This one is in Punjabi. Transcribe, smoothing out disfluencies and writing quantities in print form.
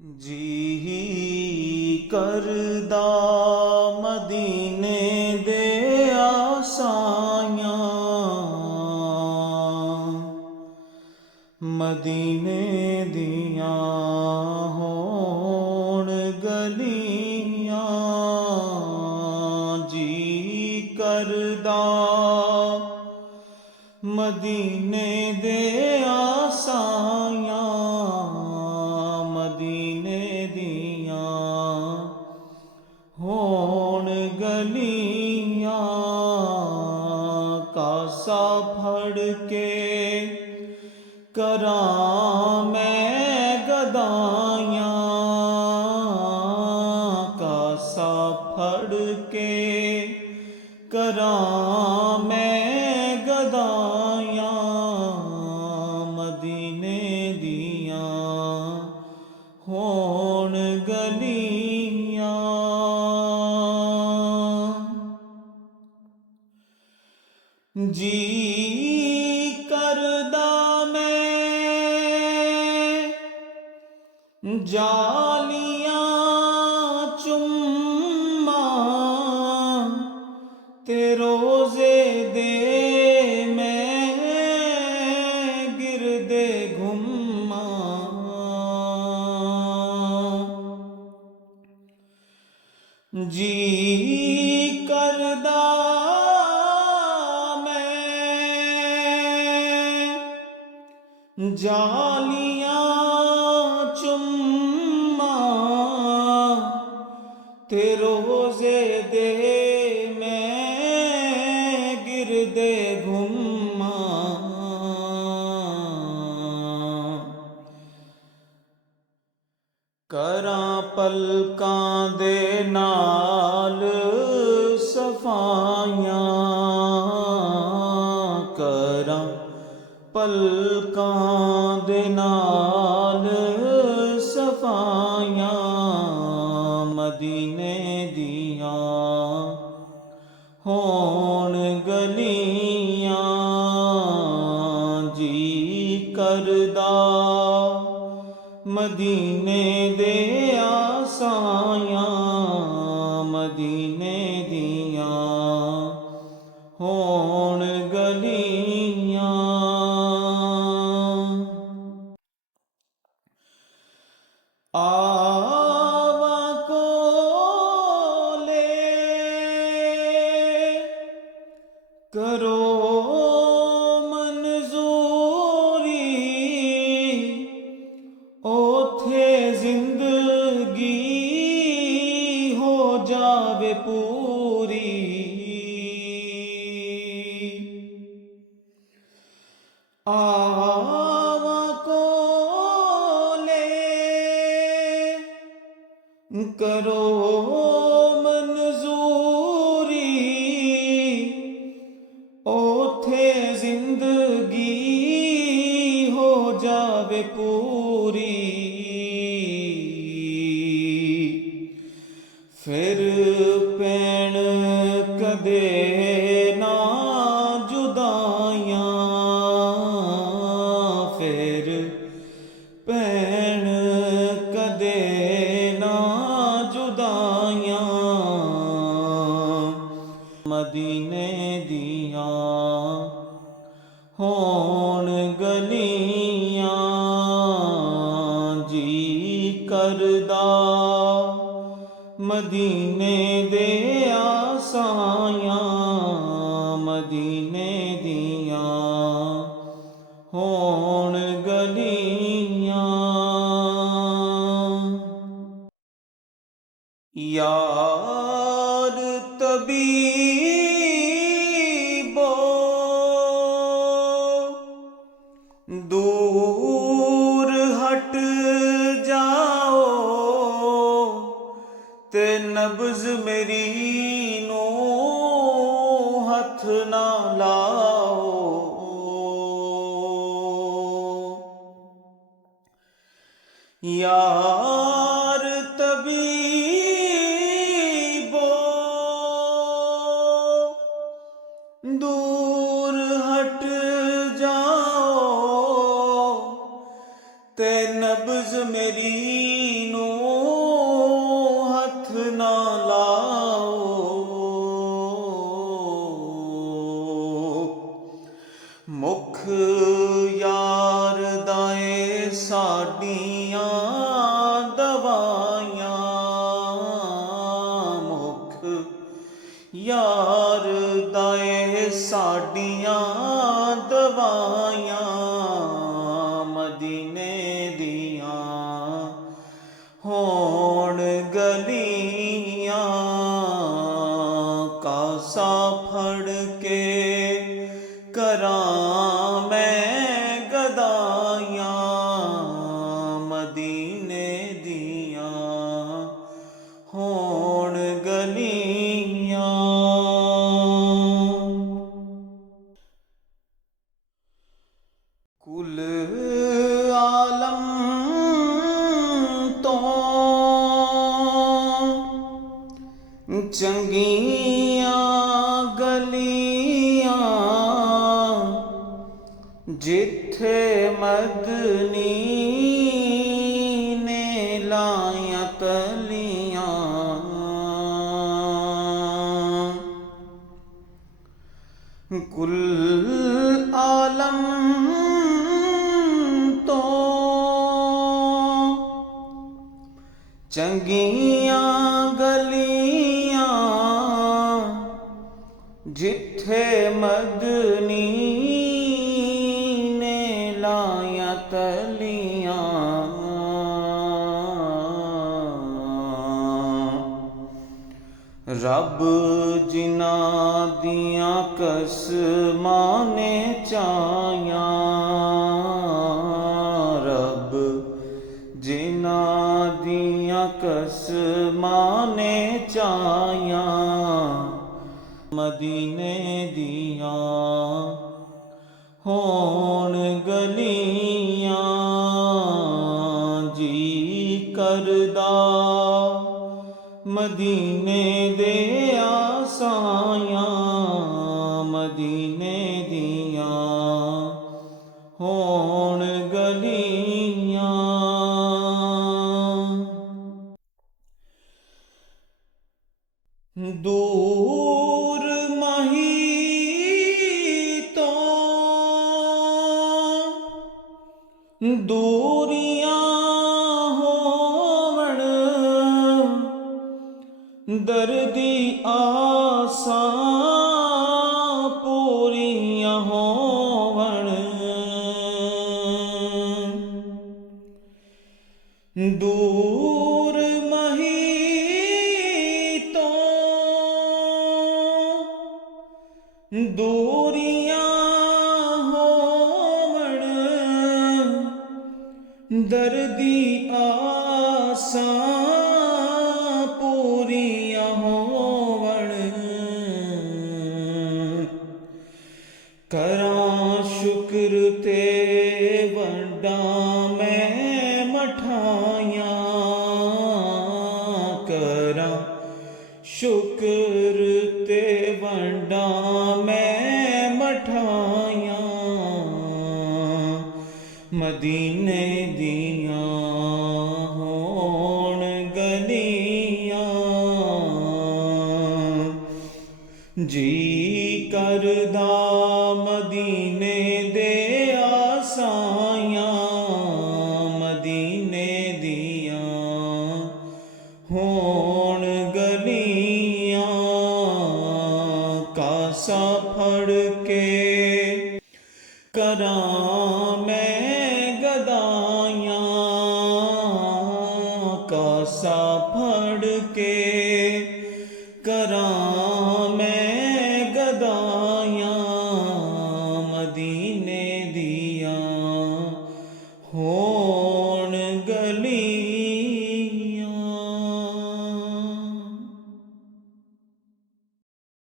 ਜੀ ਕਰਦਾ ਮਦੀਨੇ ਦੇ ਆਸਾਈਆਂ, ਮਦੀਨੇ ਦੀਆਂ ਹੋਣ ਗਲੀਆਂ। ਜੀ ਕਰਦਾ ਮਦੀਨੇ ਦੇ ਆਸਾਈਆਂ, ਮਦੀਨੇ ਦੀਆਂ ਹੋਣ ਗਲੀਆਂ। ਕਾਸਾ ਫੜ ਕੇ ਕਰਾਂ ਮੈਂ ਗਦਾਈਆਂ, ਕਾਸਾ ਫੜ ਕੇ ਕਰਾਂ ਮੈਂ ਗਦਾਈਆਂ। ਮਦੀਨੇ ਦੀਆਂ ਹੋਣ ਗਲੀਆਂ। ਜੀ ਕਰਦਾ ਮੈਂ ਜਾਲੀਆਂ ਚੁੰਮਾਂ ਤੇ ਰੋਜ਼ੇ ਦੇ ਮੈਂ ਗਿਰਦੇ ਘੁੰਮਾਂ। ਜੀ ਕਰਦਾ ਮੈਂ ਜਾਲੀਆਂ ਚੁੰਮਾਂ ਤੇ ਰੋਜ਼ੇ ਦੇ ਮੈਂ ਗਿਰਦੇ ਘੁੰਮਾਂ। ਕਰਾਂ ਪਲਕਾਂ ਦੇ ਨਾਲ ਸਫਾਈਆਂ, ਕਰਾਂ ਪਲਕਾਂ ਦੇ ਨਾਲ ਸਫਾਈਆਂ। ਮਦੀਨੇ ਦੀਆਂ ਹੋਣ ਗਲੀਆਂ। ਜੀ ਕਰਦਾ ਮਦੀਨੇ ਦੇ ਆਸਾਈਆਂ, ਮਦੀਨੇ ਦੀਆਂ ਹੋਣ ਗਲੀਆਂ। ਆਵਾਂ ਕੋਲੇ ਕਰੋ ਓਥੇ ਜ਼ਿੰਦਗੀ ਹੋ ਜਾਵੇ ਪੂਰੀ। ਆਵਾਂ ਕੋਲੇ ਕਰੋ ਮਨਜ਼ੂਰੀ, ਓਥੇ ਜ਼ਿੰਦਗੀ ਹੋ ਜਾਵੇ ਪੂਰੀ। ਫਿਰ ਪੈਣ ਕਦੇ ਨਾ ਜੁਦਾਈਆਂ, ਫਿਰ ਪੈਣ ਕਦੇ ਨਾ ਜੁਦਾਈਆਂ। ਮਦੀਨੇ ਦੀਆਂ ਹੋਣ ਗਲੀਆਂ। ਜੀ ਕਰਦਾ ਮਦੀਨੇ ਦੇ ਆਸਾਈਆਂ, ਮਦੀਨੇ ਦੀਆਂ ਹੋਣ ਗਲੀਆਂ। ਯਾਰ ਤਬੀਬੋ ਦੂਰ ਹਟ ਜਾਓ ਤੇ ਨਬਜ਼ ਮੇਰੀ ਨੂੰ ਹੱਥ ਨਾ ਲਾਓ। ਯਾਰ ਤਬੀਬੋ ਦੂਰ ਹਟ ਜਾਓ ਤੇ ਨਬਜ਼ ਮੇਰੀ ਨੂੰ ਹੋਣ ਗਲੀਆਂ ਕਾਸਾ ਫੜ ਕੇ ਕਰਾਂ ਮੈਂ ਗਦਾਈਆਂ ਮਦੀਨੇ ਦੀਆਂ ਹੋਣ ਗਲੀਆਂ। ਕੁਲ ਆਲਮ ਤੋਂ ਚੰਗੀਆਂ ਗਲੀਆਂ ਜਿੱਥੇ ਮਦਨੀ ਨੇ ਲਾਈਆਂ ਤਲੀਆਂ ਕੁਲ ਆਲਮ ਤੋਂ ਚੰਗੀਆਂ ਗਲੀਆਂ ਜਿੱਥੇ ਮਦਨੀ ਨੇ ਲਾਈਆਂ ਤਲੀਆਂ ਰੱਬ ਜਿਨ੍ਹਾਂ ਦੀਆਂ ਕਸਮਾਂ ਨੇ ਚਾਹੀਆਂ ਰੱਬ ਜਿਨ੍ਹਾਂ ਦੀਆਂ ਕਸਮਾਂ ਨੇ ਚਾਹੀਆਂ ਮਦੀਨੇ ਦੀਆਂ ਹੋਣ ਗਲੀਆਂ ਜੀ ਕਰਦਾ ਮਦੀਨੇ ਦੇ ਆਸਾਈਆਂ ਮਦੀਨੇ ਦੀਆਂ ਹੋਣ ਗਲੀਆਂ। ਦੂਰ ਮਹੀ ਤੋਂ ਦੂਰੀਆਂ ਹੋਵਣ ਦਰਦੀ ਆਸਾਂ ਪੂਰੀਆਂ ਹੋਵਣ ਦੂਰ ਮਹੀ ਤੋਂ ਦੂਰੀਆਂ ਹੋਵਣ ਦਰਦੀ ਆਸਾਂ ਪੂਰੀਆਂ ਹੋਵਣ ਕਰਾਂ ਸ਼ੁਕਰ ਤੇ ਵੰਡਾਂ ਮੈਂ ਮਠਾਈਆਂ ਕਰਾਂ ਸ਼ੁਕਰ ਤੇ ਵੰਡਾਂ ਮੈਂ ਮਠਾਈਆਂ ਮਦੀਨੇ ਦੀਆਂ ਹੋਣ ਗਲੀਆਂ ਜੀ ਕਰਦਾ ਮਦੀਨੇ ਦੇ ਆਸਾਈਆਂ ਮਦੀਨੇ ਦੀਆਂ ਹੋਣ ਗਲੀਆਂ ਕਾਸਾ ਫੜ ਕੇ ਕਰਾਂ ਮੈਂ ਗਦਾਈਆਂ ਕਾਸਾ ਫੜ ਕੇ ਕਰਾਂ ਮੈਂ ਗਦਾਈਆਂ ਮਦੀਨੇ ਦੀਆਂ ਹੋ